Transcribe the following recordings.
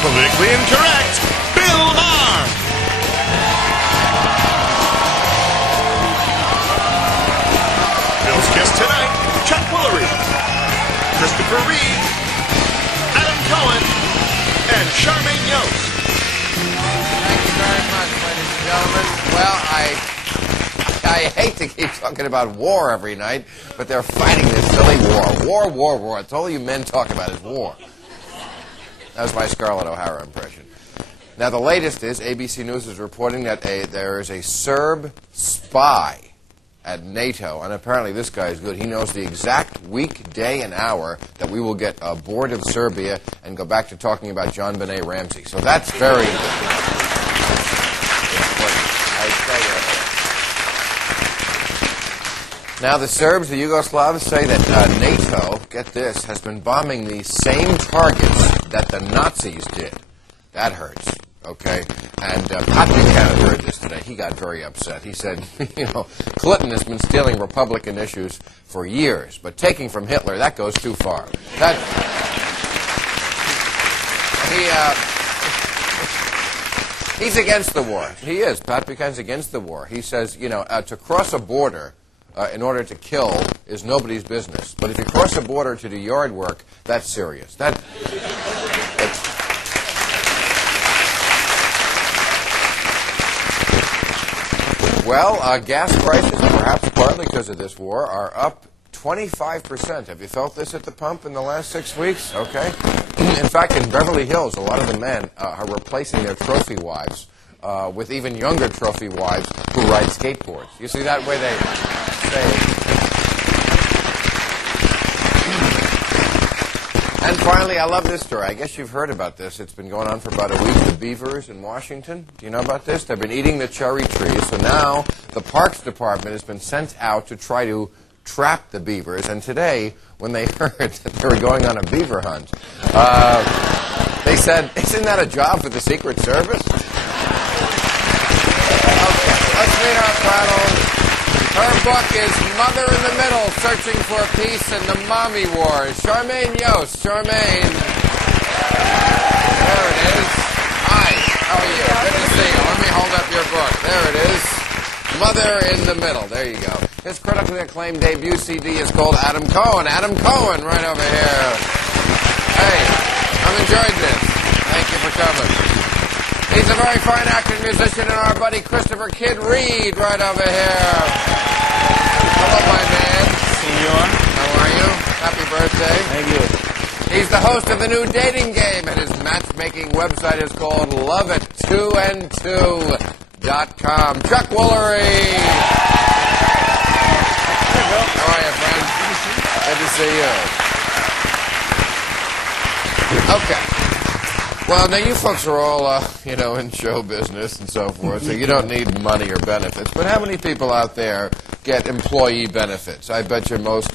Politically incorrect, Bill Maher. Bill's Kiss tonight, Woolery, Christopher Reid, Adam Cohen, and Charmaine Yoest. Thank you very much, ladies and gentlemen. Well, I hate to keep talking about war every night, but they're fighting this silly war. War. It's all you men talk about is war. That was my Scarlett O'Hara impression. Now, the latest is ABC News is reporting that there is a Serb spy at NATO, and apparently this guy is good. He knows the exact week, day, and hour that we will get bored of Serbia and go back to talking about John Benet Ramsey. So that's very important. Now, the Serbs, the Yugoslavs, say that NATO, get this, has been bombing the same targets that the Nazis did. That hurts. Okay, and Pat Buchanan heard this today. He got very upset. He said, Clinton has been stealing Republican issues for years, but taking from Hitler, that goes too far. He's against the war. He is. Pat Buchanan's against the war. He says, to cross a border in order to kill is nobody's business. But if you cross a border to do yard work, that's serious. Well, gas prices, perhaps partly because of this war, are up 25%. Have you felt this at the pump in the last 6 weeks? Okay. In fact, in Beverly Hills, a lot of the men are replacing their trophy wives with even younger trophy wives who ride skateboards. You see that way they say. And finally, I love this story. I guess you've heard about this. It's been going on for about a week. The beavers in Washington. Do you know about this? They've been eating the cherry trees. So now the Parks Department has been sent out to try to trap the beavers. And today, when they heard that they were going on a beaver hunt, they said, "Isn't that a job for the Secret Service?" Okay, let's meet our panel. Her book is Mother in the Middle, Searching for Peace in the Mommy Wars. Charmaine Yoest. Charmaine. There it is. Hi. How are you? Good to see you. Let me hold up your book. There it is. Mother in the Middle. There you go. His critically acclaimed debut CD is called Adam Cohen. Adam Cohen, right over here. Hey, I've enjoyed this. Thank you for coming. He's a very fine actor and musician, and our buddy Christopher Kid Reid, right over here. Hello, my man. Senor. How are you? Happy birthday. Thank you. He's the host of the new dating game, and his matchmaking website is called LoveIt2and2.com. Chuck Woolery. Hey, Bill. How are you, friend? Good to see you. Okay. Well, now you folks are all, in show business and so forth, so you don't need money or benefits. But how many people out there get employee benefits? I bet you most.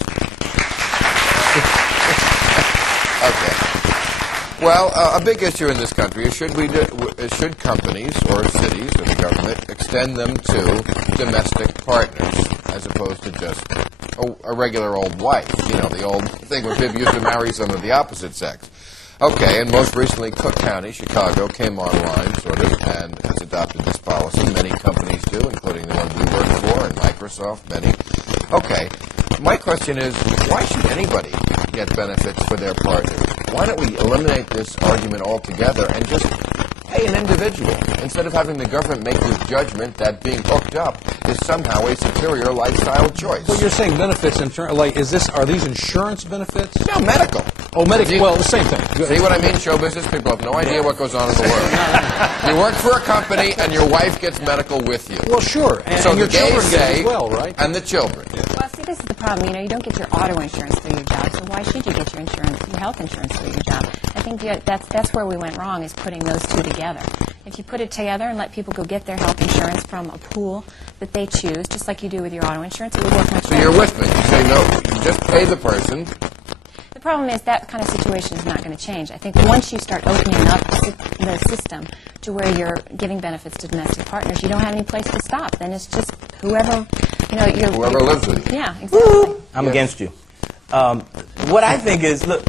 Okay. Well, a big issue in this country is should companies or cities or the government extend them to domestic partners as opposed to just a regular old wife? The old thing where people used to marry someone of the opposite sex. Okay, and most recently, Cook County, Chicago, came online, sort of, and has adopted this policy. Many companies do, including the one we work for, and Microsoft, many. Okay, my question is, why should anybody get benefits for their partner? Why don't we eliminate this argument altogether and just pay an individual, instead of having the government make this judgment that being hooked up is somehow a superior lifestyle choice? Well, you're saying benefits, are these insurance benefits? No, medical. Oh, medical. Well, the same thing. See what I mean? Show business people have no idea what goes on in the world. You work for a company, and your wife gets medical with you. Well, sure. And so your children get it as well, right? And the children. Well, see, this is the problem. You don't get your auto insurance through your job, so why should you get your health insurance through your job? I think that's where we went wrong, is putting those two together. If you put it together and let people go get their health insurance from a pool that they choose, just like you do with your auto insurance, it would work much better. So you're with me. You say, no, you just pay the person. The problem is that kind of situation is not going to change. I think once you start opening up the system to where you're giving benefits to domestic partners, you don't have any place to stop. Then it's just whoever, whoever lives with you. Yeah, exactly. I'm against you. What I think is, look,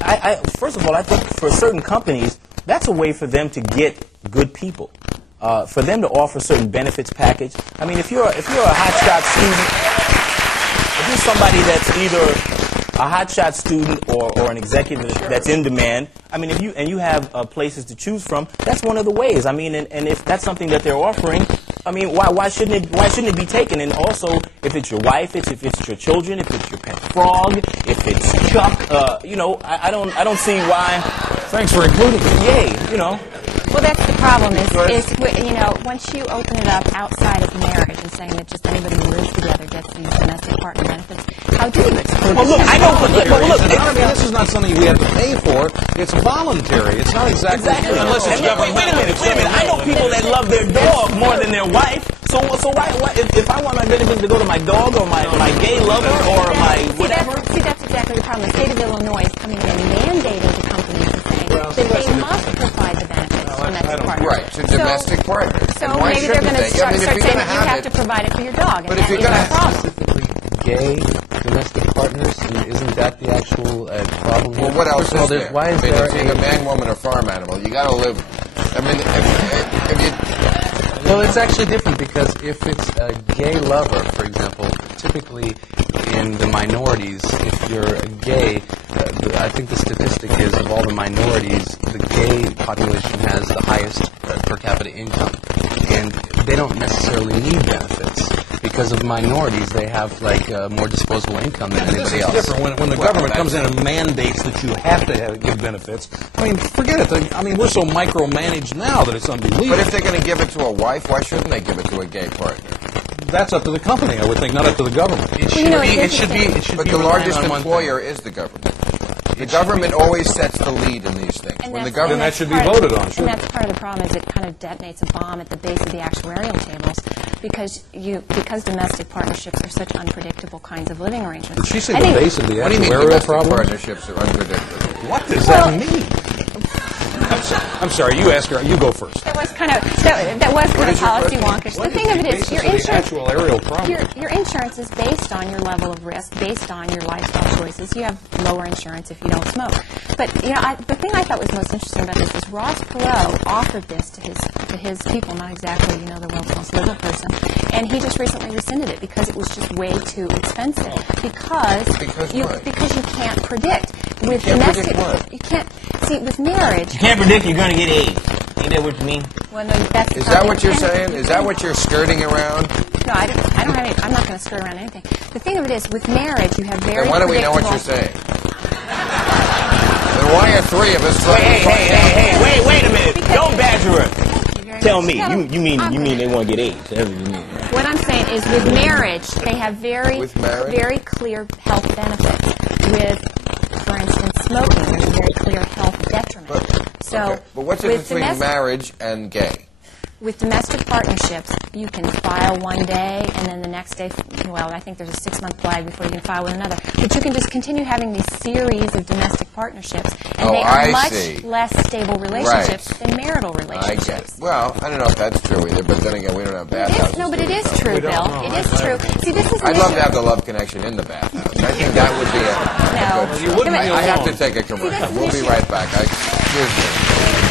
first of all, I think for certain companies, that's a way for them to get good people. For them to offer certain benefits package. I mean, if you're a hotshot student, if you're somebody that's either a hotshot student or an executive that's in demand, I mean, if you have places to choose from, that's one of the ways. I mean, and if that's something that they're offering, I mean, why shouldn't it be taken? And also, if it's your wife, if it's your children, if it's your pet frog, if it's Chuck, you know, I don't see why. Thanks for including it. Yay, you know. Well, that's the problem is, you know, once you open it up outside of marriage and saying that just anybody who lives together gets these domestic partner benefits, how do you explain Well, look, I don't. This is not something we have to pay for. It's voluntary. It's not exactly unless it's government. Wait a minute. I know people that love their dog more than their wife. So why if I want my benefits to go to my dog or my gay lover or my whatever? See, that's exactly the problem. The state of Illinois is coming in and mandating the companies and saying that they must provide the benefits to domestic partners. Right, to domestic partners. So And why maybe they're shouldn't going to they? start I mean, if you're saying gonna that you have it, to provide it for your dog, and But if that you're is gonna a problem. Gay domestic partners? Isn't that the actual problem here? well, what else First of all, is there? Why is I mean, there it's either man, woman, or farm animal. You got to live. I mean, if you. Well, it's actually different because if it's a gay lover, for example, typically in the minorities, if you're a gay, I think the statistic is of all the minorities, the gay population has the highest per capita income. And they don't necessarily need benefits. Because of minorities, they have like more disposable income than anybody else. It's different when the government comes in and mandates that you have to give benefits. I mean, forget it. I mean, we're so micromanaged now that it's unbelievable. But if they're going to give it to a wife, why shouldn't they give it to a gay partner? That's up to the company, I would think, not up to the government. It should be. But the largest employer is the government. The government always sets the lead in these things. And When the that's- government, that should be voted on, sure. And that's part of the problem is it kind of detonates a bomb at the base of the actuarial tables because domestic partnerships are such unpredictable kinds of living arrangements. Did she say I the think- base of the what do you mean actuarial domestic problem? partnerships are unpredictable? What does that mean? I'm sorry, you ask her. You go first. That was kind of policy wonkish. The thing of it is, your insurance, actuarial problem. your insurance is based on your level of risk, based on your lifestyle choices. You have lower insurance if you don't smoke. But you know, the thing I thought was most interesting about this was Ross Perot offered this to his people, not exactly the world's most liberal person, and he just recently rescinded it because it was just way too expensive. Because you can't predict with domestic. You can't see with marriage. You can't predict you're going to get AIDS. Ain't that what you mean? Well, no, that's the Is that problem. what you're saying? Is that what you're skirting around? No, I don't have any. I'm not going to skirt around anything. The thing of it is, with marriage, you have very Then why do we know what you're saying? Then why are three of us trying to find out? Hey, wait a minute. Don't badger her. Thank you very Tell much. me. No, You mean I'm they want to get AIDS. That's what you mean. What I'm saying is, with marriage, they have With marriage? very clear health benefits. With, for instance, smoking, there's a very clear health detriment. So, Okay. But what's the with difference between marriage and gay? With domestic partnerships, you can file one day, and then the next day, well, I think there's a 6-month lag before you can file with another. But you can just continue having these series of domestic partnerships, and they are much less stable relationships than marital I relationships. get it. Well, I don't know if that's true either, but then again, we don't have bathhouses. No, but it is true, Bill. It is true. See, this is an I'd love issue. to have the love connection in the bathhouse. I think that would be a No. good You show. wouldn't be I have alone. to take a commercial. this is We'll an be issue. right back. Excuse me.